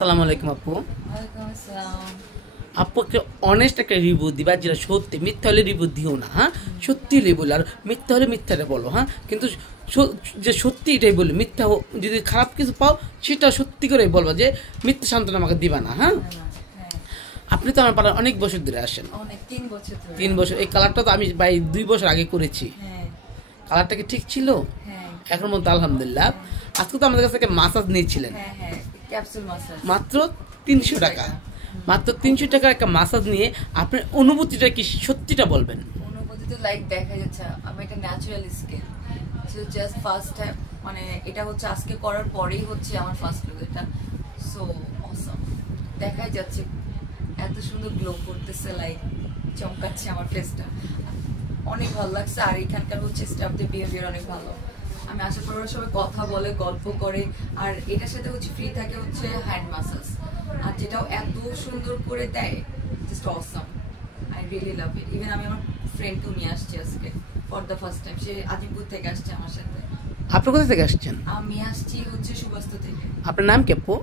আসসালামু আলাইকুম আপু। আপুকে অনেস্ট একটা রিভিউ দিবা, যেটা সত্যি। মিথ্যা হলে রিভিউ দিও না, হ্যাঁ? সত্যি হলে বলো, আর মিথ্যা হলে মিথ্যাটা বলো, হ্যাঁ? কিন্তু যে সত্যি এটাই বলি। মিথ্যা যদি খারাপ কিছু পাও সেটা সত্যি করে বলবা, যে মিথ্যা সান্ত্বনা আমাকে দিবা না, হ্যাঁ? আপনি তো আমার পাড়ায় অনেক বছর ধরে আসেন। 3 বছর। এই কালারটা তো আমি 2 বছর আগে করেছি। কালারটা কি ঠিক ছিল? এখন মতো আলহামদুলিল্লাহ। আজকে তো আমাদের কাছ থেকে মাসাজ নিয়েছিলেন মাত্র 300 টাকা। মাত্র 300 টাকার একটা মাসাজ নিয়ে আপনার অনুভূতিটা কি, সত্যিটা বলবেন। অনুভূতি তো লাইক দেখা যাচ্ছে আমি এটা natural skin, so just first time, মানে এটা হচ্ছে আজকে করার পরেই হচ্ছে আমার ফার্স্ট লুক। এটা সো অসম, দেখাই যাচ্ছে এত সুন্দর গ্লো করতেছে, লাইক চমকাচ্ছে আমার ফেসটা। অনেক ভালো লাগছে। আর এখানকার হচ্ছে স্টাফদের বিহেভিয়ার অনেক ভালো। আমি আশা করি ওরা সবাই কথা বলে, গল্প করে। আর এটার সাথে হচ্ছে ফ্রি থাকে হচ্ছে হ্যান্ড ম্যাসাজ, আর যেটাও এত সুন্দর করে দেয়, just Assam. I really love it. Even আমি আমার ফ্রেন্ডকেও নিয়ে আসছি আজকে ফর দ্য ফার্স্ট টাইম। সে আজিমপুর থেকে আসছে আমার সাথে। আপনি কোথা থেকে আসছেন? আমি আসছি হচ্ছে সুবাস্ত থেকে। আপনার নাম কি আপু?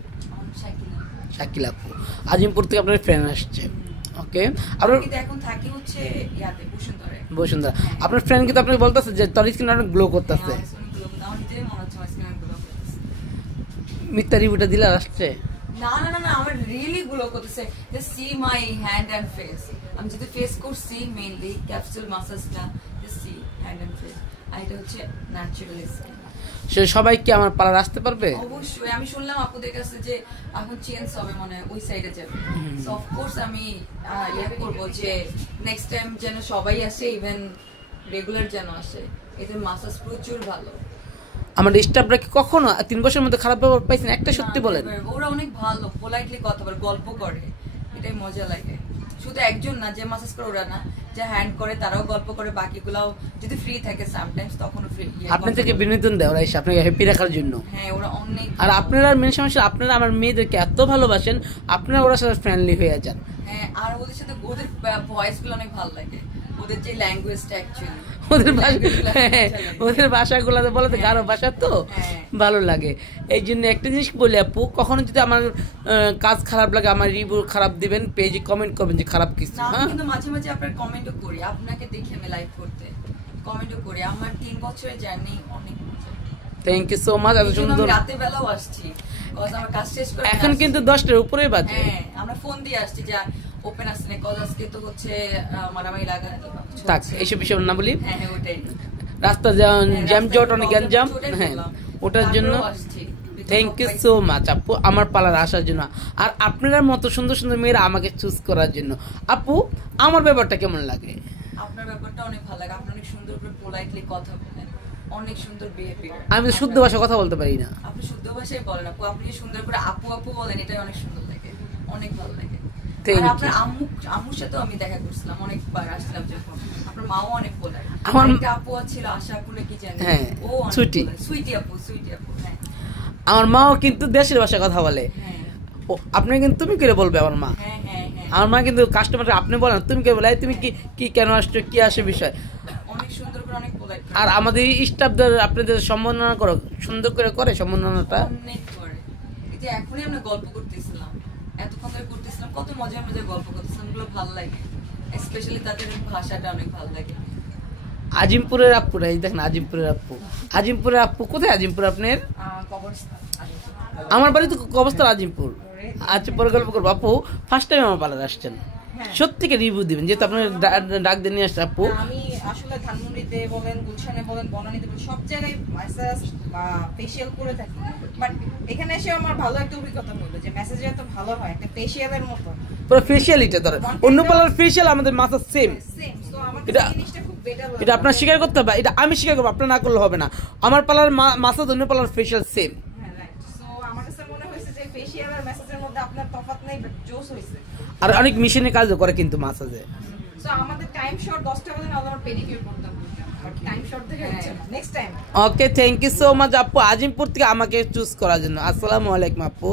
শাকিলা। শাকিলা আপু। আজিমপুর থেকে আপনার ফ্রেন্ড আসছে। ওকে। আপনার কিন্তু এখন থাকি হচ্ছে ইয়াতে বসুন্ধরায়। বসুন্ধরা। আপনার ফ্রেন্ড কিন্তু আপনাকে বলতেছে যে তোর স্কিন অনেক গ্লো করতেছে। আমার নিজেরই মনে হচ্ছে আমার স্কিন গ্লো করতেছে। মিথ্যা রিভিউটা দিলে আসছে? না না না না, আমার রিয়েলি গ্লো করতেছে। Just see my hand and face. আমি যদি ফেস করছি মেইনলি ক্যাপসুল মাসাজটা, just see hand and face. আর এটা হচ্ছে ন্যাচারাল স্কিন। সে সবাই কি আমার পাড়ায় আসতে পারবে? অবশ্যই। আমি শুনলাম আপুদের কাছে যে এখন চেঞ্জ হবে, মানে ওই সাইডে যাবে। সো অফ কোর্স আমি ইয়ে করব যে নেক্সট টাইম যেন সবাই আসে, ইভেন রেগুলার যেন আসে। এদের মাসাজ প্রচুর ভালো। আমার স্টাফরা কি কখনো 3 বছরের মধ্যে খারাপ ব্যবহার পাইছেন? একটা সত্যি বলেন। ওরা অনেক ভালো, পোলাইটলি কথা বলে, গল্প করে, এটাই মজা লাগে। শুধু একজন না যে মাসাজ করে ওরা না, যে হ্যান্ড করে তারাও গল্প করে, বাকিগুলাও যদি ফ্রি থাকে সামটাইমস তখনও ফ্রি। আপনি থেকে বিনোদন দেয় ওরা, এসে আপনাকে হ্যাপি রাখার জন্য। হ্যাঁ, ওরা অনেক। আর আপনারা মেন সমস্যা, আপনারা আমার মেয়েদেরকে এত ভালোবাসেন, আপনারা ওরা সাথে ফ্রেন্ডলি হয়ে যান। হ্যাঁ, আর ওদের সাথে ওদের ভয়েস গুলো অনেক ভালো লাগে, ওদের যে ল্যাঙ্গুয়েজটা অ্যাকচুয়ালি ওদের ভাষাগুলো বলে তো গারো ভাষা, তো ভালো লাগে। এই জন্য একটা জিনিস বলি আপু, কখনো যদি আমার কাজ খারাপ লাগে, আমার রিভিউ খারাপ দিবেন, পেজে কমেন্ট করবেন যে খারাপ কিছু। হ্যাঁ, কিন্তু মাঝে মাঝে আপনার কমেন্টও করি, আপনাকে দেখে আমি লাইভ করতে কমেন্টও করি। আমার 3 বছরের জার্নি অনেক মজা। Thank you so much. এত সুন্দর। রাতে বেলাও আসছি, কজ আমার কাজ শেষ করে এখন কিন্তু 10টার উপরে বাজে। হ্যাঁ, আমরা ফোন দিয়ে আসছি যে ওপেন আসছে না, কজ আজকে তো হচ্ছে মারামারি লাগা। থাক, এইসব বিষয় না বলি। হ্যাঁ হ্যাঁ, ওটাই। রাস্তা জ্যাম জট, অনেক গ্যাঞ্জাম, হ্যাঁ, ওটার জন্য থ্যাংক ইউ সো মাচ আপু, আমার পালার আসার জন্য, আর আপনার মতো সুন্দর সুন্দর মেয়েরা আমাকে চুজ করার জন্য। আপু, আমার ব্যাপারটা কেমন লাগে? আপনার ব্যাপারটা অনেক ভালো লাগে। আপনি অনেক সুন্দর করে পোলাইটলি কথা বলেন, অনেক সুন্দর বিহেভিয়ার। আমি শুদ্ধ ভাষা কথা বলতে পারি না। আপনি শুদ্ধ ভাষায় বলেন আপু, আপনি সুন্দর করে আপু আপু বলেন, এটাই অনেক সুন্দর লাগে, অনেক ভালো লাগে। আর আপনার আম্মুর সাথেও আমি দেখা করছিলাম, অনেকবার আসছিলাম যখন। আপনার মাও অনেক বলে। আমার একটা আপু ছিল, আশা আপু কি জানি, ও সুইটি আপু, সুইটি আপু। হ্যাঁ, আমার মাও কিন্তু দেশের ভাষায় কথা বলে। ও, আপনি কিন্তু তুমি করে বলবে আমার মা। হ্যাঁ হ্যাঁ হ্যাঁ, আমার মা কিন্তু কাস্টমার আপনি বলেন, তুমি কে বলে, তুমি কি কেন আসছো, কি আসে বিষয়। অনেক সুন্দর করে, অনেক পোলাইট। আর আমাদের স্টাফদের আপনাদের সম্মাননা করো, সুন্দর করে সম্মাননাটা অনেক করে। এই যে এখনই আমরা গল্প করতেছিলাম, এতক্ষণ ধরে করতেছিলাম, কত মজার মজার গল্প করতেছিলাম, এগুলো ভালো লাগে। স্পেশালি তাদের ভাষাটা অনেক ভালো লাগে। আজিমপুরের আপু, এই দেখেন আজিমপুরের আপু। আজিমপুরের আপু কোথায়? আজিমপুর আপনার? আমার বাড়ি তো কবরস্থান, আজিমপুর। আচ্ছা, পরে গল্প করবো। আপু, ফার্স্ট টাইম আমার পার্লার আসছেন, সত্যিকে রিভিউ দিবেন, যেহেতু আপনার ডাক দিয়ে নিয়ে আসছে। আপু, আমি আসলে ধানমন্ডিতে বলেন, গুলশানে বলেন, বনানীতে বলেন, সব জায়গায় ম্যাসাজ বা ফেশিয়াল করে থাকি। বাট এখানে এসে আমার ভালো একটা অভিজ্ঞতা হলো যে ম্যাসাজ এত ভালো হয়, একটা ফেশিয়ালের মতো। পুরো ফেশিয়ালিটা ধরেন, অন্য পার্লার ফেশিয়াল আমাদের মাথা সেম। সো আমার জিনিসটা খুব বেটার লাগে। এটা আপনার স্বীকার করতে হবে, এটা আমি স্বীকার করবো, আপনার না করলে হবে না। আমার পার্লার মাসাজ, অন্য পার্লার ফেশিয়াল সেম। হ্যাঁ, রাইট। সো আমার কাছে মনে হয়েছে যে ফেশিয়াল আর ম্যাসাজের মধ্যে আপনার তফাৎ নেই, বাট জোস হইছে। আর অনেক মেশিনে কাজও করে কিন্তু মাসাজে। সো আমাদের টাইম শর্ট 10টা বাজে না, আমরা পেডিকিউর করতাম, টাইম শর্ট থেকে হচ্ছে না। Next time. Okay, thank you so much আপু, আজিমপুর থেকে আমাকে চুজ করার জন্য। আসসালামু আলাইকুম আপু।